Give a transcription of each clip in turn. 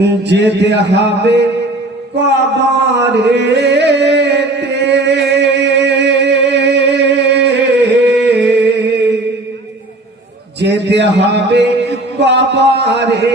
যেতে হবে কবরে যেতে হবে কবরে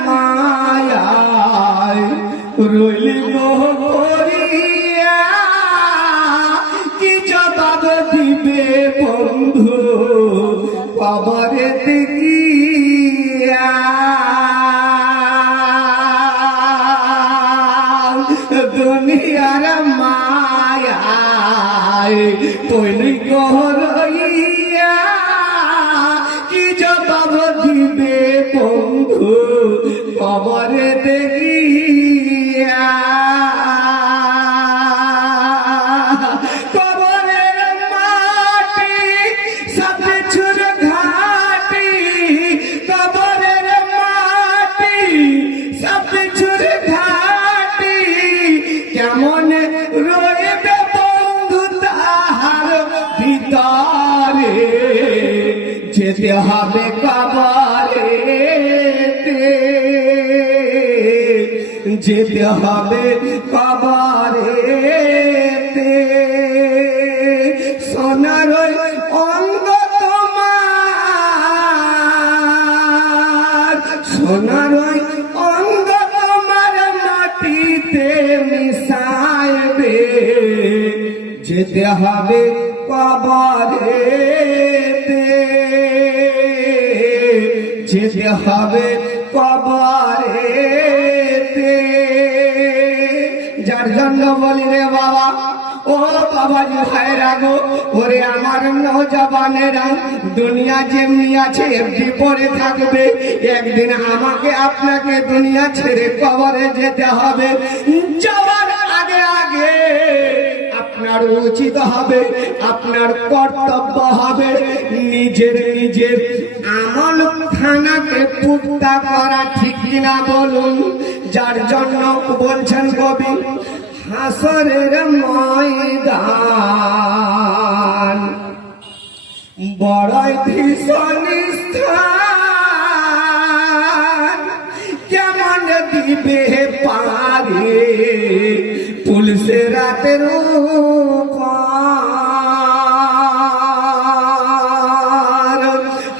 রইল করিয়া কি জবাব দিবে বন্ধু? কবরে গিয়া দুনিয়ার মায়ায় তৈরি গরইয়া কি জবাব দিবে বন্ধু? কবরে দেখিয়া যেতে হবে কবরে যেতে হবে কবরে সোনার অঙ্গ তোমার, সোনার অঙ্গ তোমার মাটিতে মিশাইবে। যেতে হবে কবরে যেতে হবে কবরে যার জন্য বাবা, ও বাবা ওরে আমার নৌজবানেরা দুনিয়া যেমনি আছে, এমনি থাকবে। একদিন আমাকে আপনাকে দুনিয়া ছেড়ে কবরে যেতে হবে। যাওয়ার আগে আগে আপনার উচিত হবে, আপনার কর্তব্য হবে। নিজের নিজের আমল পুক্তা করা ঠিক কিনা বলুন? যার জন্য বলছেন কবি, হাসরের ময়দান। বড়ই ভীষণ স্থান কেমন দিবে পারে? তুলসে রাতের পার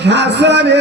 হাসরের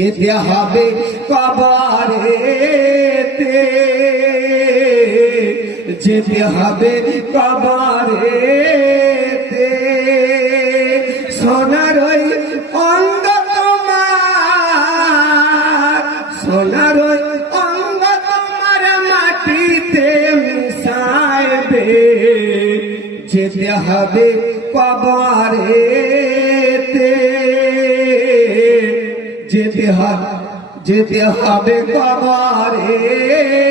যেতে হবে কবরে যেতে হবে কবরে সোনার ওই অঙ্গ তোমার, সোনার ওই অঙ্গ তোমার মাটিতে মিশাইবে। যেতে হবে কবরে যেতে হবে যেতে হবে কবরে